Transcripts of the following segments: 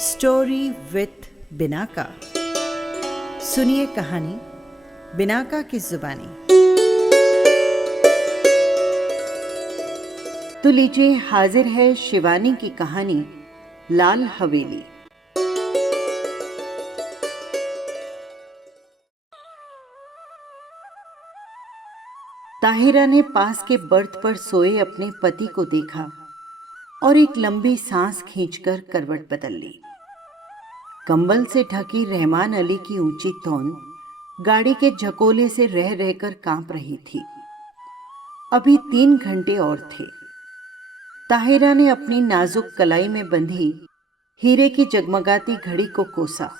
Story with Binaca. सुनिए कहानी Binaca की जुबानी। तो लीजिए, हाजिर है शिवानी की कहानी लाल हवेली। ताहिरा ने पास के बर्थ पर सोए अपने पति को देखा और एक लंबी सांस खींचकर करवट बदल ली। कंबल से ढकी रहमान अली की ऊंची तौन गाड़ी के झकोले से रह रहकर कांप रही थी। अभी 3 घंटे और थे। ताहिरा ने अपनी नाजुक कलाई में बंधी हीरे की जगमगाती घड़ी को कोसा।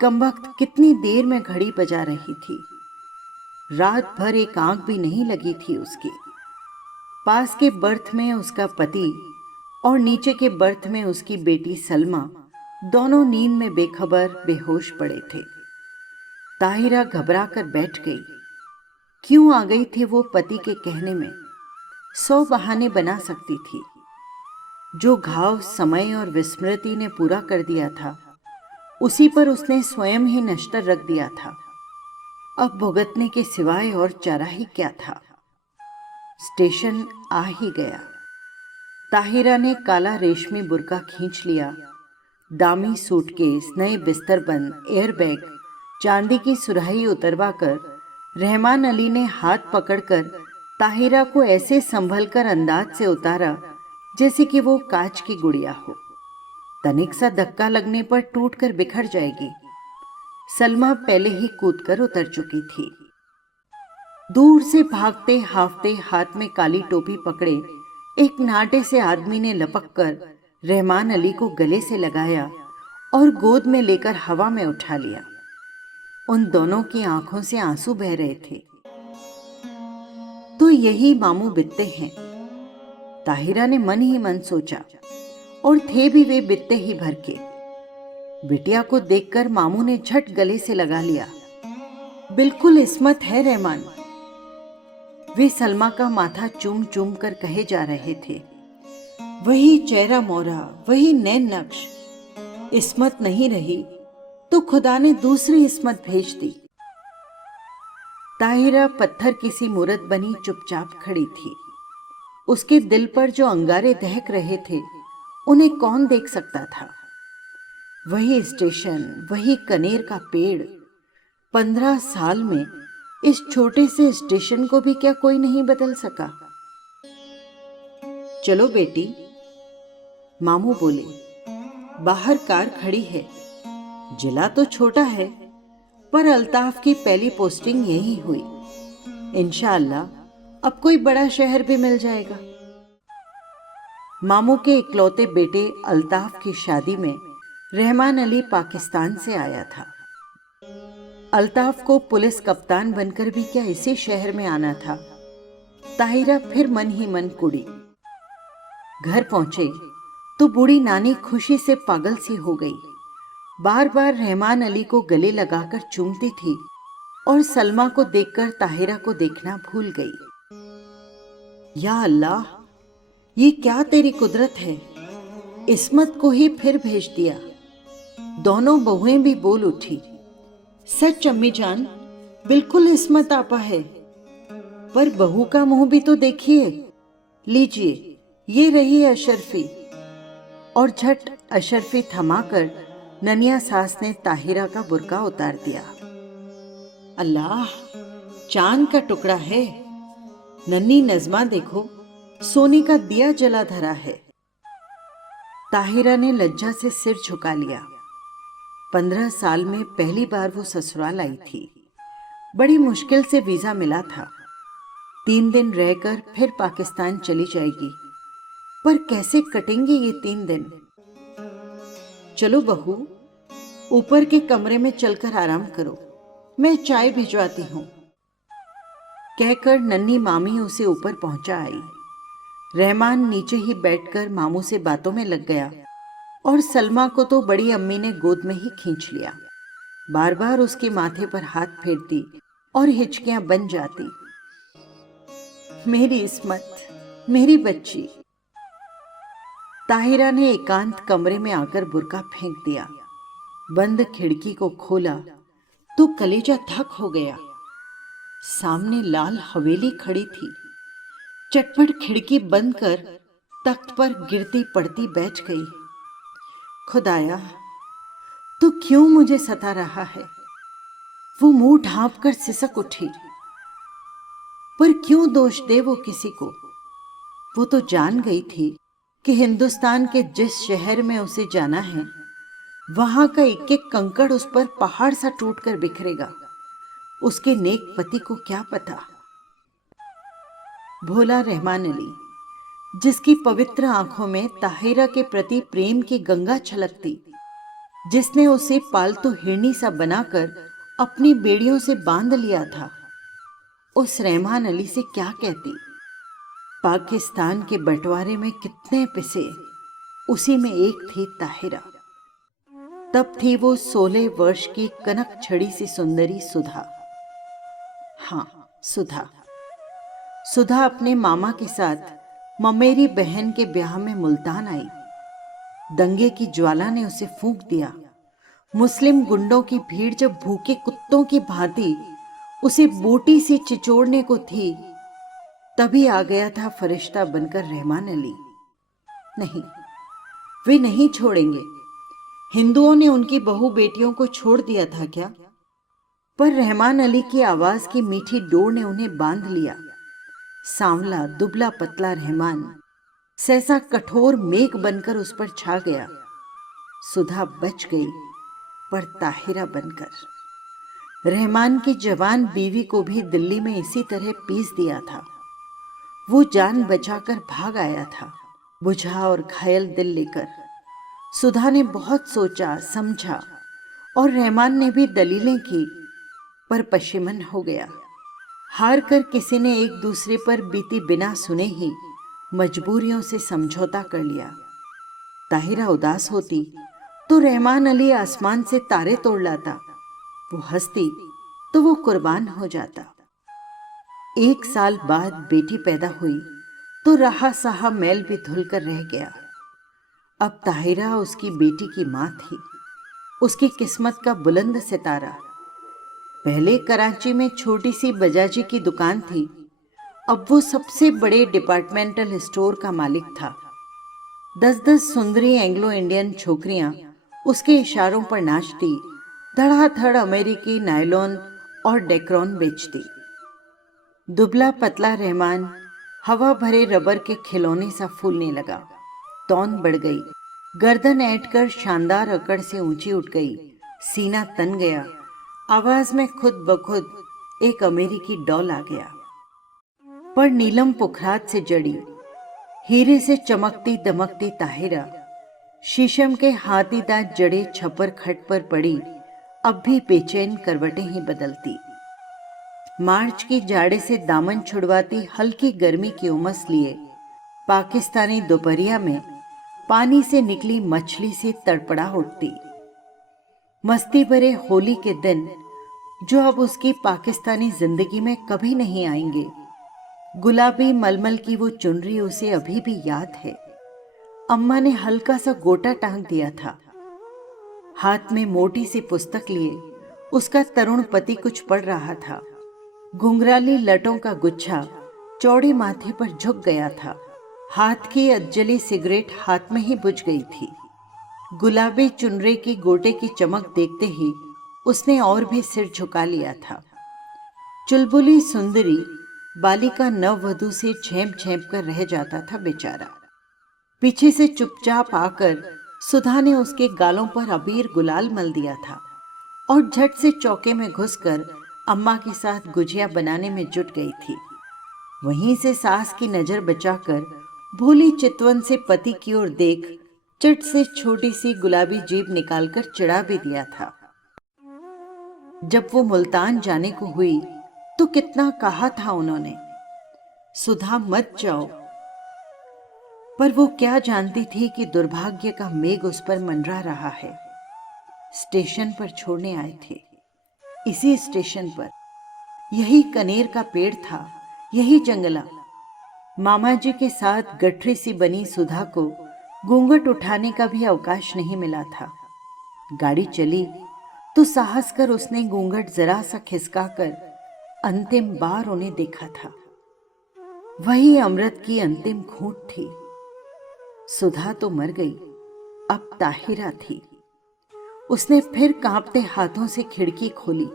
कमबख्त कितनी देर में घड़ी बजा रही थी। रात भर एक आंख भी नहीं लगी थी उसकी। पास के बर्थ में उसका पति और नीचे के बर्थ में उसकी बेटी सलमा दोनों नींद में बेखबर बेहोश पड़े थे। ताहिरा घबरा कर बैठ गई। क्यों आ गई थी वो पति के कहने में? 100 बहाने बना सकती थी। जो घाव समय और विस्मृति ने पूरा कर दिया था, उसी पर उसने स्वयं ही नश्तर रख दिया था। अब भुगतने के सिवाय और चारा ही क्या था? स्टेशन आ ही गया। ताहिरा ने काला रेशमी बुर्का खींच लिया। दामी सूटकेस, नए बिस्तरबंद, एयरबैग, चांदी की सुराही उतरवा कर रहमान अली ने हाथ पकड़कर ताहिरा को ऐसे संभलकर अंदाज से उतारा जैसे कि वो कांच की गुड़िया हो। तनिक सा धक्का लगने पर टूट कर बिखर जाएगी। सलमा पहले ही कूदकर उतर चुकी थी। दूर से भागते हाफते हाथ में काली टोपी पकड़े एक नाटे से आदमी ने लपक कर रहमान अली को गले से लगाया और गोद में लेकर हवा में उठा लिया। उन दोनों की आंखों से आंसू बह रहे थे। तो यही मामू बित्ते हैं, ताहिरा ने मन ही मन सोचा। और थे भी वे बित्ते ही भर के। बिटिया को देखकर मामू ने झट गले से लगा लिया। बिल्कुल इस्मत है रहमान, वे सलमा का माथा चूम चूम कर कहे जा रहे थे। वही चेहरा मोरा, वही नैन नक्श। इस्मत नहीं रही तो खुदा ने दूसरी इस्मत भेज दी। ताहिरा पत्थर किसी मूरत बनी चुपचाप खड़ी थी। उसके दिल पर जो अंगारे दहक रहे थे, उन्हें कौन देख सकता था? वही स्टेशन, वही कनेर का पेड़। 15 साल में इस छोटे से स्टेशन को भी क्या कोई नहीं बदल सका? चलो बेटी, मामू बोले। बाहर कार खड़ी है। जिला तो छोटा है, पर अल्ताफ की पहली पोस्टिंग यही हुई। इंशाअल्लाह अब कोई बड़ा शहर भी मिल जाएगा। मामू के इकलौते बेटे अल्ताफ की शादी में रहमान अली पाकिस्तान से आया था। अल्ताफ को पुलिस कप्तान बनकर भी क्या इसी शहर में आना था? ताहिरा फिर मन ही मन कुड़ी। घर पहुंचे तो बूढ़ी नानी खुशी से पागल सी हो गई। बार बार रहमान अली को गले लगाकर चूमती थी और सलमा को देखकर ताहिरा को देखना भूल गई। या अल्लाह, ये क्या तेरी कुदरत है? इस्मत को ही फिर भेज दिया। दोनों बहुएं भी बोल उठी। सच अम्मी जान, बिल्कुल इस्मत आपा है। पर बहू का मुंह भी तो देखिए। लीजिए, ये रही अशरफी। और झट अशरफी थमाकर ननिया सास ने ताहिरा का बुर्का उतार दिया। अल्लाह, चांद का टुकड़ा है। नन्ही नजमा देखो, सोने का दिया जला धरा है। ताहिरा ने लज्जा से सिर झुका लिया। 15 साल में पहली बार वो ससुराल आई थी। बड़ी मुश्किल से वीजा मिला था। 3 दिन रहकर फिर पाकिस्तान चली जाएगी। पर कैसे कटेंगे ये 3 दिन? चलो बहू, ऊपर के कमरे में चलकर आराम करो, मैं चाय भिजवाती हूं। कहकर नन्ही मामी उसे ऊपर पहुंचा आई। रहमान नीचे ही बैठकर मामू से बातों में लग गया और सलमा को तो बड़ी अम्मी ने गोद में ही खींच लिया। बार बार उसके माथे पर हाथ फेरती और हिचकियां बन जाती। मेरी इस्मत, मेरी बच्ची। ताहिरा ने एकांत कमरे में आकर बुर्का फेंक दिया, बंद खिड़की को खोला तो कलेजा धक हो गया। सामने लाल हवेली खड़ी थी। चटपट खिड़की बंद कर तख्त पर गिरती पड़ती बैठ गई। खुदाया, तू क्यों मुझे सता रहा है? वो मुंह ढांप कर सिसक उठी। पर क्यों दोष दे वो किसी को? वो तो जान गई थी कि हिंदुस्तान के जिस शहर में उसे जाना है, वहां का एक एक कंकड़ उस पर पहाड़ सा टूटकर बिखरेगा। उसके नेक पति को क्या पता? भोला रहमान अली, जिसकी पवित्र आंखों में ताहिरा के प्रति प्रेम की गंगा छलकती, जिसने उसे पालतू हिरनी सा बनाकर अपनी बेड़ियों से बांध लिया था, उस रहमान अली से क्या कहती? पाकिस्तान के बंटवारे में कितने पिसे, उसी में एक थी ताहिरा। तब थी वो 16 वर्ष की कनक छड़ी सी सुंदरी सुधा। हाँ, सुधा। सुधा अपने मामा के साथ ममेरी बहन के ब्याह में मुल्तान आई। दंगे की ज्वाला ने उसे फूंक दिया। मुस्लिम गुंडों की भीड़ जब भूखे कुत्तों की भांति उसे बोटी से चिचोड़ने को थी, तभी आ गया था फरिश्ता बनकर रहमान अली। नहीं, वे नहीं छोड़ेंगे। हिंदुओं ने उनकी बहू बेटियों को छोड़ दिया था क्या? पर रहमान अली की आवाज की मीठी डोर ने उन्हें बांध लिया। सांवला दुबला पतला रहमान सहसा कठोर मेघ बनकर उस पर छा गया। सुधा बच गई, पर ताहिरा बनकर। रहमान की जवान बीवी को भी दिल्ली में इसी तरह पीस दिया था। वो जान बचाकर भाग आया था, बुझा और घायल दिल लेकर। सुधा ने बहुत सोचा समझा और रहमान ने भी दलीलें की, पर पशेमन हो गया। हार कर किसी ने एक दूसरे पर बीती बिना सुने ही मजबूरियों से समझौता कर लिया। ताहिरा उदास होती तो रहमान अली आसमान से तारे तोड़ लाता। वो हंसती तो वो कुर्बान हो जाता। 1 साल बाद बेटी पैदा हुई तो रहा सहा मैल भी धुलकर रह गया। अब ताहिरा उसकी बेटी की मां थी, उसकी किस्मत का बुलंद सितारा। पहले कराची में छोटी सी बजाजी की दुकान थी, अब वो सबसे बड़े डिपार्टमेंटल स्टोर का मालिक था। 10-10 सुंदरी एंग्लो इंडियन छोकरियां उसके इशारों पर नाचती, धड़ाधड़ अमेरिकी नायलॉन और डेक्रॉन बेचती। दुबला पतला रहमान हवा भरे रबर के खिलौने सा फूलने लगा। तौन बढ़ गई, गर्दन ऐंठकर शानदार अकड़ से ऊंची उठ गई, सीना तन गया। आवाज में खुद ब खुद एक अमेरिकी डॉल आ गया। पर नीलम पुखरात से जड़ी, हीरे से चमकती दमकती ताहिरा शीशम के हाथीदांत जड़े छपर खट पर पड़ी अब भी बेचैन करवटें ही बदलती। मार्च की जाड़े से दामन छुड़वाती हल्की गर्मी की उमस लिए पाकिस्तानी दोपहरिया में पानी से निकली मछली से तड़पड़ा उठती। मस्ती भरे होली के दिन जो अब उसकी पाकिस्तानी जिंदगी में कभी नहीं आएंगे। गुलाबी मलमल की वो चुनरी उसे अभी भी याद है। अम्मा ने हल्का सा गोटा टांग दिया था। हाथ में मोटी सी पुस्तक लिए उसका तरुण पति कुछ पढ़ रहा था। घुंघराली लटों का गुच्छा चौड़े माथे पर झुक गया था। हाथ की अधजली सिगरेट हाथ में ही बुझ गई थी। गुलाबी चुनरे की गोटे की चमक देखते ही उसने और भी सिर झुका लिया था। चुलबुली सुंदरी बालिका नववधू से झेंप झेंप कर रह जाता था बेचारा। पीछे से चुपचाप आकर सुधा ने उसके गालों पर अबीर गुलाल मल दिया था और झट से चौके में घुसकर अम्मा के साथ गुजिया बनाने में जुट गई थी। वहीं से सास की नजर बचाकर भोली चितवन से पति की ओर देख चट से छोटी सी गुलाबी जीभ निकालकर चिढ़ा भी दिया था। जब वो मुल्तान जाने को हुई तो कितना कहा था उन्होंने, सुधा मत जाओ। पर वो क्या जानती थी कि दुर्भाग्य का मेघ उस पर मंडरा रहा है। स्टेशन पर छोड़ने आए थे। इसी स्टेशन पर यही कनेर का पेड़ था, यही जंगला। मामा जी के साथ गठरी सी बनी सुधा को घूंघट उठाने का भी अवकाश नहीं मिला था। गाड़ी चली तो साहस कर उसने घूंघट जरा सा खिसका कर अंतिम बार उन्हें देखा था। वही अमृत की अंतिम घूंट थी। सुधा तो मर गई, अब ताहिरा थी। उसने फिर कांपते हाथों से खिड़की खोली।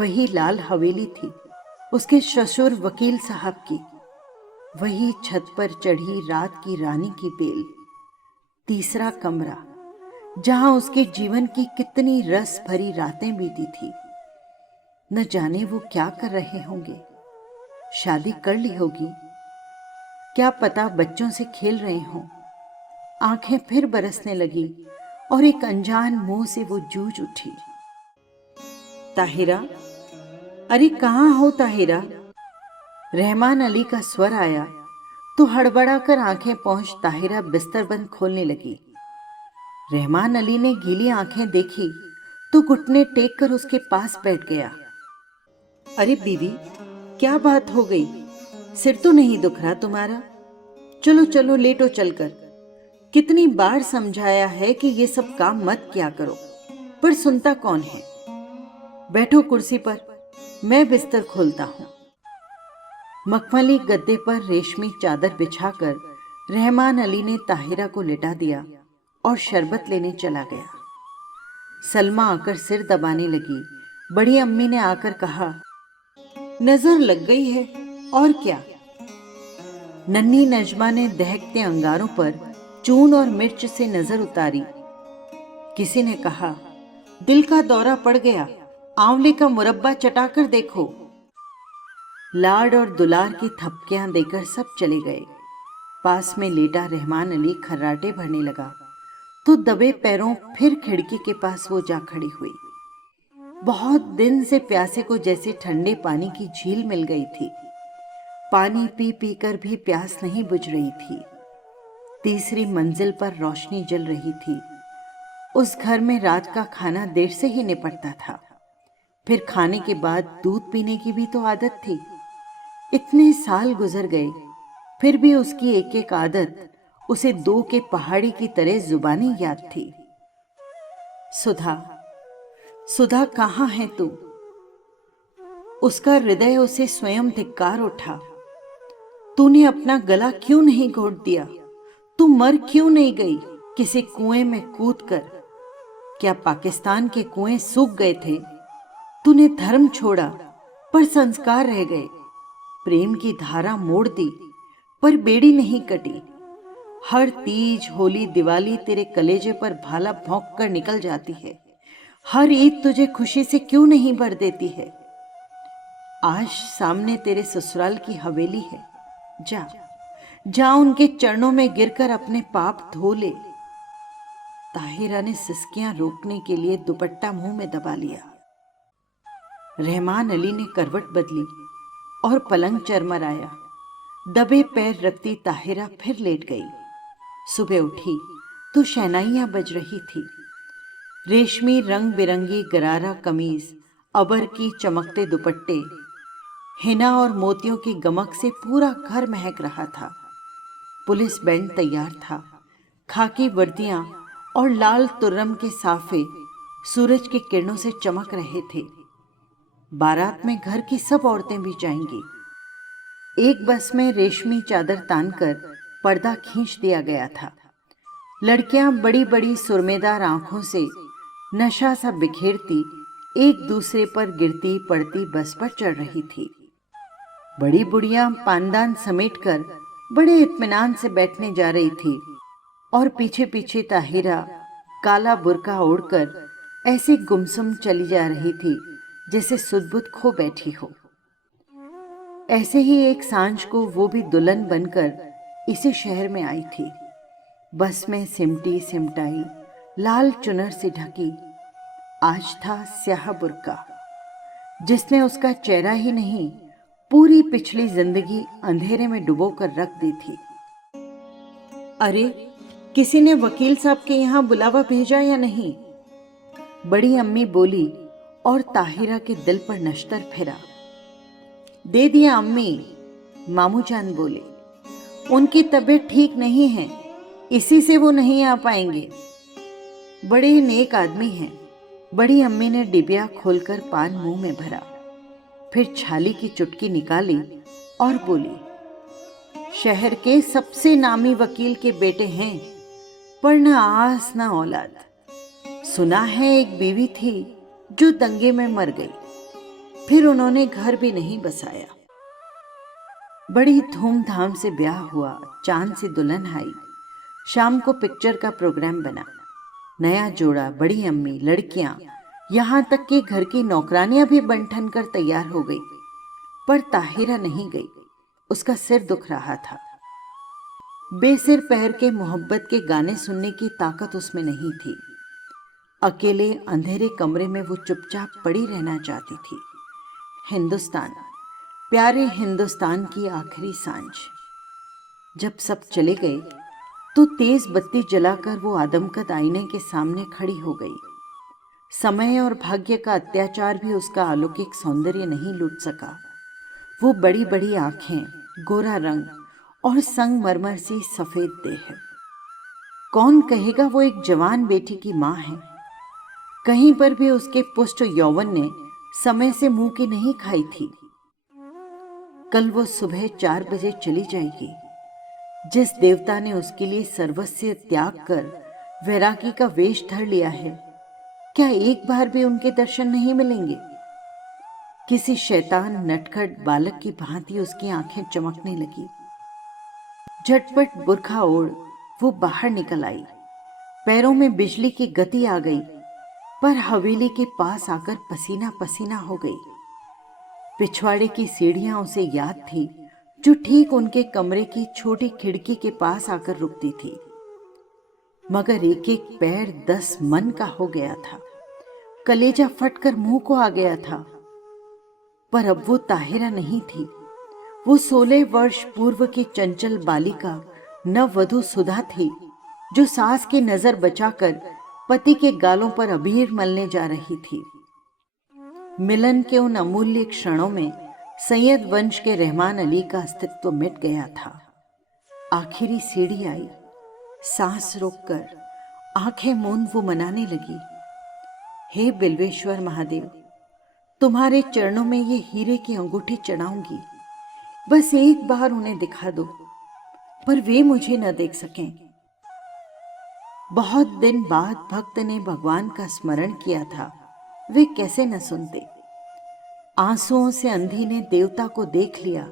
वही लाल हवेली थी उसके ससुर वकील साहब की। वही छत पर चढ़ी रात की रानी की बेल। तीसरा कमरा जहां उसके जीवन की कितनी रस भरी रातें बीती थी। न जाने वो क्या कर रहे होंगे। शादी कर ली होगी, क्या पता बच्चों से खेल रहे हों। आंखें फिर बरसने लगी और एक अनजान मुंह से वो जूझ उठी। ताहिरा, अरे कहाँ हो ताहिरा? रहमान अली का स्वर आया तो हड़बड़ाकर आंखें पहुंच ताहिरा बिस्तर बंद खोलने लगी। रहमान अली ने गीली आंखें देखी तो घुटने टेक कर उसके पास बैठ गया। अरे बीवी, क्या बात हो गई? सिर तो नहीं दुख रहा तुम्हारा? चलो चलो लेटो चलकर। कितनी बार समझाया है कि ये सब काम मत किया करो, पर सुनता कौन है। बैठो कुर्सी पर, मैं बिस्तर खोलता हूं। मखमली गद्दे पर रेशमी चादर बिछाकर रहमान अली ने ताहिरा को लिटा दिया और शरबत लेने चला गया। सलमा आकर सिर दबाने लगी। बड़ी अम्मी ने आकर कहा, नजर लग गई है और क्या। नन्ही नजमा ने दहकते अंगारों पर चून और मिर्च से नजर उतारी। किसी ने कहा, दिल का दौरा पड़ गया, आंवले का मुरब्बा चटाकर देखो। लाड और दुलार की थपकियां देकर सब चले गए। पास में लेटा रहमान अली खर्राटे भरने लगा तो दबे पैरों फिर खिड़की के पास वो जा खड़ी हुई। बहुत दिन से प्यासे को जैसे ठंडे पानी की झील मिल गई थी। पानी पी पी कर भी प्यास नहीं बुझ रही थी। तीसरी मंजिल पर रोशनी जल रही थी। उस घर में रात का खाना देर से ही निपटता था। फिर खाने के बाद दूध पीने की भी तो आदत थी। इतने साल गुजर गए फिर भी उसकी एक एक आदत उसे दो के पहाड़ी की तरह जुबानी याद थी। सुधा, सुधा कहाँ है तू? उसका हृदय उसे स्वयं धिक्कार उठा। तूने अपना गला क्यों नहीं घोट दिया? तू मर क्यों नहीं गई किसी कुएं में कूद कर? क्या पाकिस्तान के कुएं सूख गए थे? तूने धर्म छोड़ा पर संस्कार रह गए। प्रेम की धारा मोड़ दी पर बेड़ी नहीं कटी। हर तीज, होली, दिवाली तेरे कलेजे पर भाला भौंक कर निकल जाती है। हर ईद तुझे खुशी से क्यों नहीं भर देती है? आज सामने तेरे ससुराल की हवेली है, जा जा उनके चरणों में गिरकर अपने पाप धो ले। ताहिरा ने सिसकियां रोकने के लिए दुपट्टा मुंह में दबा लिया। रहमान अली ने करवट बदली और पलंग चरमराया। दबे पैर रखती ताहिरा फिर लेट गई। सुबह उठी तो शहनाइयां बज रही थी। रेशमी रंग बिरंगी गरारा कमीज, अबर की चमकते दुपट्टे, हिना और मोतियों की गमक से पूरा घर महक रहा था। पुलिस बैंड तैयार था। खाकी वर्दियां और लाल तुर्रम के साफे सूरज की किरणों से चमक रहे थे। बारात में घर की सब औरतें भी जाएंगी। एक बस में रेशमी चादर तानकर पर्दा खींच दिया गया था। लड़कियां बड़ी बड़ी सुरमेदार आंखों से नशा सा बिखेरती एक दूसरे पर गिरती पड़ती बस पर चढ़ रही थी। बड़ी बुढ़ियां पानदान समेटकर बड़े इत्मीनान से बैठने जा रही थी और पीछे पीछे ताहिरा काला बुर्का ओढ़कर ऐसे गुमसुम चली जा रही थी जैसे सुध-बुध खो बैठी हो। ऐसे ही एक सांझ को वो भी दुल्हन बनकर इसी शहर में आई थी। बस में सिमटी सिमटाई लाल चुनर से ढकी। आज था स्याह बुर्का जिसने उसका चेहरा ही नहीं पूरी पिछली जिंदगी अंधेरे में डुबोकर रख दी थी। अरे, किसी ने वकील साहब के यहाँ बुलावा भेजा या नहीं? बड़ी अम्मी बोली और ताहिरा के दिल पर नश्तर फिरा। दे दिया अम्मी, मामू जान बोले। उनकी तबीयत ठीक नहीं है, इसी से वो नहीं आ पाएंगे। बड़े नेक आदमी हैं। बड़ी अम्मी ने डिबिया खोलकर पान मुंह में भरा, फिर छाली की चुटकी निकाली और बोली, शहर के सबसे नामी वकील के बेटे हैं, पर न आस न औलाद। सुना है एक बीवी थी जो दंगे में मर गई, फिर उन्होंने घर भी नहीं बसाया। बड़ी धूमधाम से ब्याह हुआ, चांद सी दुल्हन आई, शाम को पिक्चर का प्रोग्राम बना। नया जोड़ा, बड़ी अम्मी, लड़कियां, यहां तक कि घर की नौकरानियां भी बन ठन कर तैयार हो गई। पर ताहिरा नहीं गई। उसका सिर दुख रहा था। बेसिर पैर के मोहब्बत के गाने सुनने की ताकत उसमें नहीं थी। अकेले अंधेरे कमरे में वो चुपचाप पड़ी रहना चाहती थी। हिंदुस्तान, प्यारे हिंदुस्तान की आखिरी सांझ। जब सब चले गए तो तेज बत्ती जलाकर वो आदमकद आईने के सामने खड़ी हो गई। समय और भाग्य का अत्याचार भी उसका अलौकिक सौंदर्य नहीं लूट सका। वो बड़ी बड़ी आंखें, गोरा रंग और संगमरमर सी सफेद देह। कौन कहेगा वो एक जवान बेटी की मां है। कहीं पर भी उसके पुष्ट यौवन ने समय से मुंह की नहीं खाई थी। कल वो सुबह 4 बजे चली जाएगी। जिस देवता ने उसके लिए सर्वस्व त्याग कर वैरागी का वेश धर लिया है, क्या एक बार भी उनके दर्शन नहीं मिलेंगे? किसी शैतान नटखट बालक की भांति उसकी आंखें चमकने लगी। झटपट बुर्खा ओढ़ वो बाहर निकल आई। पैरों में बिजली की गति आ गई, पर हवेली के पास आकर पसीना पसीना हो गई। पिछवाड़े की सीढ़ियां उसे याद थी, जो ठीक उनके कमरे की छोटी खिड़की के पास आकर रुकती थी। मगर एक एक पैर 10 मन का हो गया था। कलेजा फटकर मुंह को आ गया था। पर अब वो ताहिरा नहीं थी। वो 16 वर्ष पूर्व की चंचल बालिका नववधु सुधा थी, जो सास की नजर बचाकर पति के गालों पर अबीर मलने जा रही थी। मिलन के उन अमूल्य क्षणों में सैयद वंश के रहमान अली का अस्तित्व मिट गया था। आखिरी सीढ़ी आई। सांस रोककर आंखें मूंद वो मनाने लगी, हे बिल्वेश्वर महादेव, तुम्हारे चरणों में ये हीरे की अंगूठी चढ़ाऊंगी। बस एक बार उन्हें दिखा दो, पर वे मुझे न देख सकें। बहुत दिन बाद भक्त ने भगवान का स्मरण किया था, वे कैसे न सुनते। आंसुओं से अंधी ने देवता को देख लिया।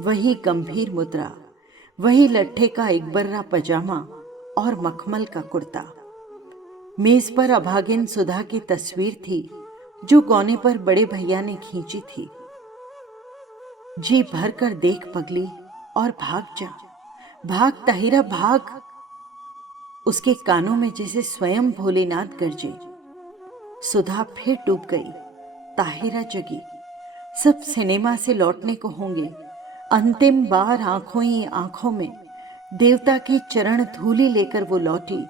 वही गंभीर मुद्रा, वही लट्ठे का इकबर्रा पजामा और मखमल का कुर्ता। मेज पर अभागिन सुधा की तस्वीर थी, जो कोने पर बड़े भैया ने खींची थी। जी भर कर देख पगली और भाग जा, भाग ताहिरा भाग। उसके कानों में जैसे स्वयं भोलेनाथ गरजे। सुधा फिर डूब गई। ताहिरा जगी। सब सिनेमा से लौटने को होंगे। अंतिम बार आंखों ही आंखों में देवता की चरण धूलि लेकर वो लौटी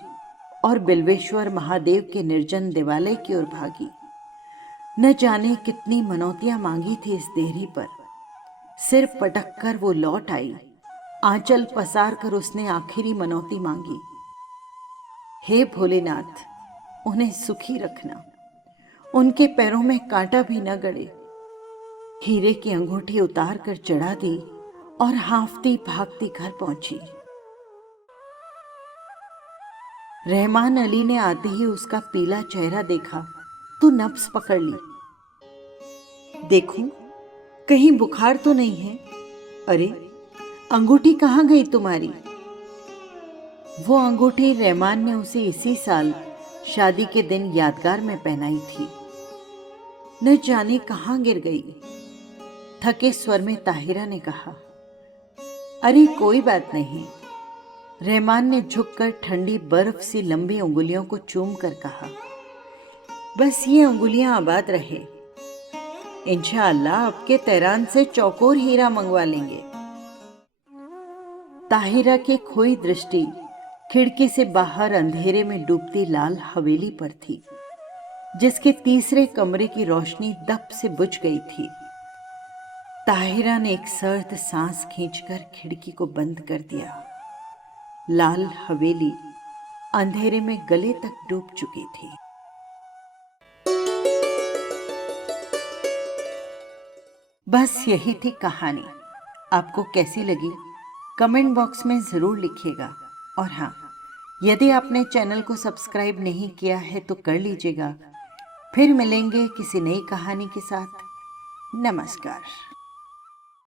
और बिल्वेश्वर महादेव के निर्जन देवालय की ओर भागी। न जाने कितनी मनौतियां मांगी थी इस देहरी पर। सिर पटक कर वो लौट आई। आंचल पसार कर उसने आखिरी मनौती मांगी, हे भोलेनाथ, उन्हें सुखी रखना, उनके पैरों में कांटा भी न गड़े। हीरे की अंगूठी उतार कर चढ़ा दी और हांफती भागती घर पहुंची। रहमान अली ने आते ही उसका पीला चेहरा देखा तो नब्ज पकड़ ली। देखूं, कहीं बुखार तो नहीं है? अरे, अंगूठी कहां गई तुम्हारी? वो अंगूठी रहमान ने उसे इसी साल शादी के दिन यादगार में पहनाई थी। न जाने कहां गिर गई। थके स्वर में ताहिरा ने कहा, अरे कोई बात नहीं। रहमान ने झुककर ठंडी बर्फ सी लंबी उंगलियों को चूम कर कहा, बस ये उंगलियां आबाद रहे। इंशाअल्लाह आपके तेहरान से चौकोर हीरा मंगवा लेंगे। ताहिरा की खोई दृष्टि खिड़की से बाहर अंधेरे में डूबती लाल हवेली पर थी, जिसके तीसरे कमरे की रोशनी दब से बुझ गई थी। ताहिरा ने एक सर्द सांस खींचकर खिड़की को बंद कर दिया। लाल हवेली अंधेरे में गले तक डूब चुकी थी। बस यही थी कहानी। आपको कैसी लगी कमेंट बॉक्स में ज़रूर लिखिएगा। और हाँ, यदि आपने चैनल को सब्सक्राइब नहीं किया है तो कर लीजिएगा। फिर मिलेंगे किसी नई कहानी के साथ। नमस्कार।